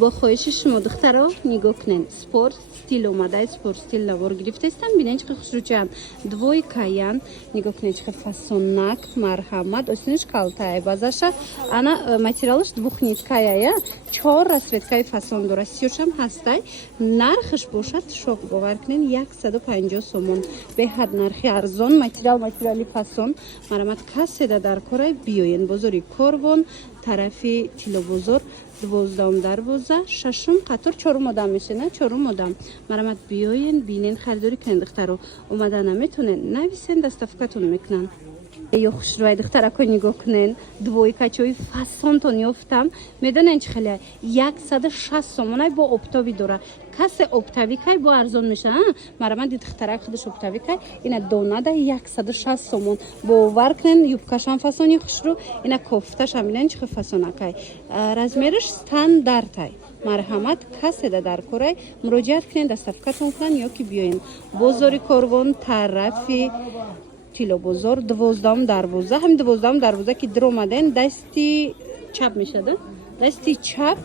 با خواهش شما دخترها نگاه کنین سپورت стиль омадай спорт стиль навор гирифтестам бинен чӣ хушрӯчан двойкаян нигоҳ кунед чӣ фасонак марҳамат осиниш калтае базаша ана материалаш двухниткая 4 расцветкаи фасон дора сиёшам ҳастай нархаш бошад шок бовар кунед 150 сомон беҳад нархи арзон материали фасон марҳамат каседа дар корай биёен бозори корвон тарафи тилобозор 12 дарвоза 6 қатор 4 одам мешена 4 одам марҳамат биёен бинен харидорӣ кунед духтаро омада наметонен нависен доставкатон мекунан ё хушрӯяй духтаракой нигоҳ кунен двойкачои фасонтон ёфтам медонен чӣ хеле 160 сомонай бо оптови дора касе оптавикай бо арзон мешава марҳамат духтарак худаш оптавикай ина донада 160 сомон бовар кунен юбкашам фасони хушрӯ ина кофташам бинен чӣ фасонакай размераш стандартай марҳамат каседа дар корай муроҷиат кунен доставкатон кунан ёки биёен бозори корвон тарафи тилобозор 12 дарвоза ҳамин 12 дарвоза ки дир омаден дасти чап мешада дасти чап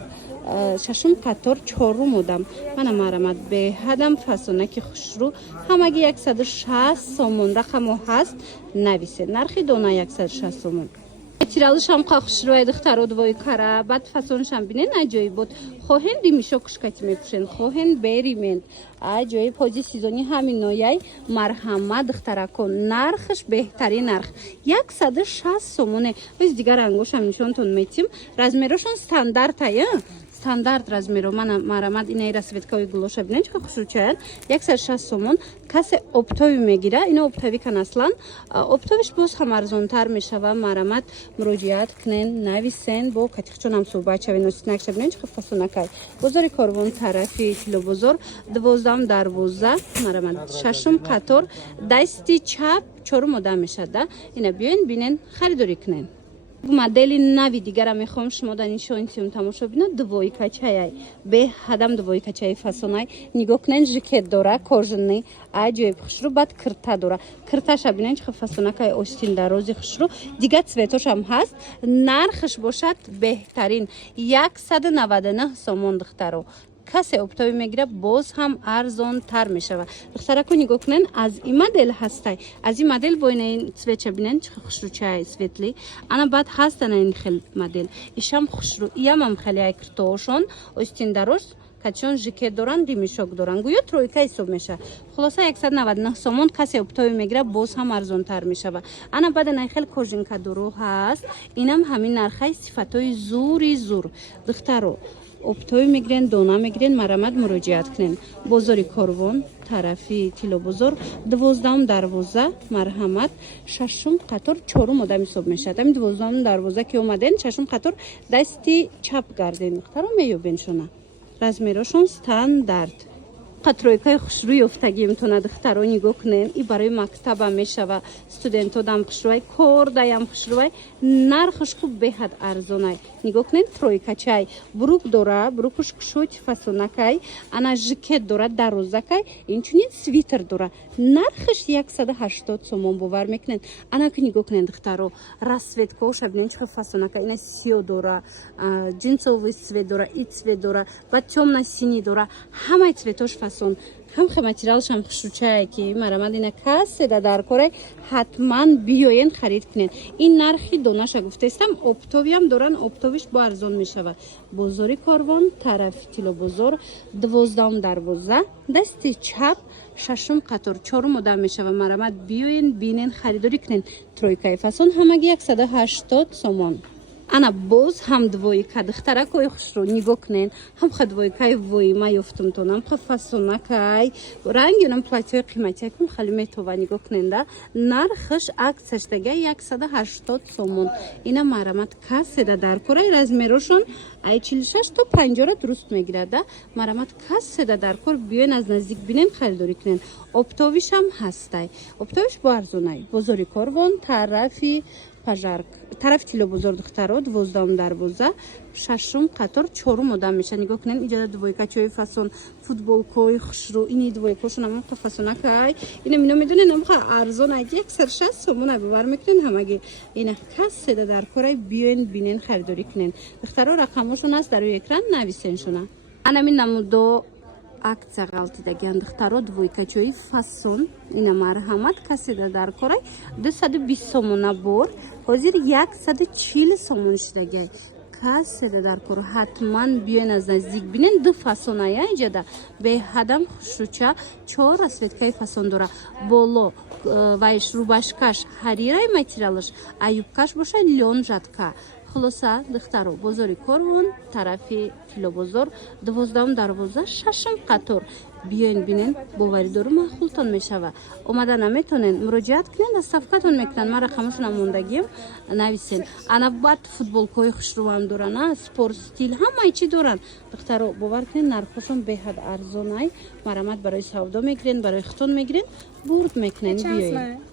6 қатор 4 одам мана марҳамат беҳадам фасонаки хушрӯ ҳамаги 160 сомон рақамо ҳаст нависе нархи дона 160 сомон материалшам қа хушрӯяй духтаро двойкара баъд фасоншам бинен аҷоиб буд хоҳен римишокушкати мепӯшен хоҳен беримент аҷоиб ҳози сезони ҳамин нояй марҳамат духтаракон нархаш беҳтарин нарх 160 сомоне оз дигар ангошам нишонтон метим размерашон стандартая стандарт размеро мана марҳамат инаи расветкаи гулоша бинен чӣ хушрӯчаян 160 сомон касе оптови мегира ина оптавикан аслан оптовиш боз ҳам арзонтар мешава марҳамат муроҷиат кунен нависен бо катиқчонам суҳбат шавен осинакша бинен чӣ фасонакай бозори корвон тарафи тилобозор 12 дарвоза марҳамат 6 қатор дасти чап 4 одам мешада ина биёен бинен харидорӣ кунен модели нави дигара мехоҳам шумо дар ин шоинсиён тамошо бинед двойкачаяй беҳадам двойкачаи фасонай нигоҳ кунен жикет дора кожаный аҷоиб хушрӯ баъд кирта дора кирташа бинен чӣ фасонакай остин дарози хушрӯ дигар цветошам ҳаст нархаш бошад беҳтарин 199 сомон духтаро касе оптови мегира боз ҳам арзонтар мешава духтарако нигоҳ кунен аз ин модел ҳастай аз ин модел бо ин цветша бинен чӣ хушрӯчаи светли ана баъд ҳаст ана ин хел модел ишам хушрӯ иямам хеле ай киртоошон остин дароз катишон жикет доран римишок доран гӯё тройка ҳисоб меша хулоса 199 сомон касе оптови мегира боз ҳам арзонтар мешава ана баъд ана хел кожинка дурӯ ҳаст инам ҳамин нархаи сифатҳои зури зур духтаро оптови мегирен дона мегирен марҳамат муроҷиат кунен бозори корвон тарафи тилобозор 12 дарвоза марҳамат 6 қатор 4 одам ҳисоб мешавад ҳамин 12 дарвоза ки омаден 6 қатор дасти чап гарден духтаро меёбен шуна размерошон стандарт қатройкаи хушрӯ ёфтагиимтона духтаро нигоҳ кунен и барои мактаба мешава студентодам хушрӯвай кордаям хушрӯвай нархаш хуб беҳад арзонай нигоҳ кунен тройкачай бурук дора бурукуш кушоти фасонакай ана жикет дора дарозакай инчунин свитер дора нархаш 180 сомон бовар мекунен ана ки нигоҳ кунен духтаро расветкаоша бинен чӣ фасонакай ина сиё дора ҷинсовый цвет дора и цвет дора ва тёмно синий дора ҳамаи цветош фасон ҳамха материалшам хушрӯчае ки марҳамат ина каседа дар корай ҳатман биёен харид кунен ин нархи донаша гуфтаистам оптовиам доран оптовиш бо арзон мешава бозори корвон тарафи тилобозор 12 дарвоза дасти чап 6 қатор 4 одам мешава марҳамат биёен бинен харидорӣ кунен тройкаи фасон ҳамаги 180 сомон ана боз ҳам двойка духтаракои хушрӯ нигоҳ кунен ҳамха двойкаи воима ёфтумтон ҳамха фасонакай ранги онам платьёи қиматия кун хали метова нигоҳ куненда нархаш аксиаштага 180 сомон ина марҳамат каседа дар корай размерошон ай 46 то 50 дуруст мегирада марҳамат каседа дар кор биёен аз наздик бинен харидорӣ кунен оптовишам ҳастай оптовиш бо арзонай бозори корвон тарафи пожарк тарафи тилло бозор духтаро 12 дарвоза 6 қатор 4 одам меша нигоҳ кунед иҷода двойкачои фасон футболкои хушрӯ ини двойкошон ҳамон фасонакай ина мино медонед ҳамха арзон айти 160 сомон бовар мекунен ҳамаги ина касседа дар корай биёен бинен харидорӣ кунен духтаро рақамошон аст дар рӯи экран нависен шуна анами намудо акция галтидагиан духтаро двойкачои фасон ина марҳамат касседа дар корай 220 сомон бор ҳозир 140 сомон шидагай касседа дар кор ҳатман биёен аз наздик бинен ду фасон ая иҷода беҳадам хушрӯча 4 расветкаи фасон дора боло вайш рубашкаш ҳарираи материалаш аюбкаш боша лён жатка хулоса духтаро бозори корвон тарафи тиллобозор 12 дарвоза 6 қатор биёен бинен боваридору маъқултон мешава омада наметонен муроҷиат кунед аз сафкатон мекунанд ман рақамашонам мондагием нависен ана баъд футболкои хушрӯам доран спорт стил ҳамаи чӣ доранд духтаро бовар кунед нархошон беҳад арзонай марамат барои савдо мегирен барои хитон мегирен бурд мекунен биёед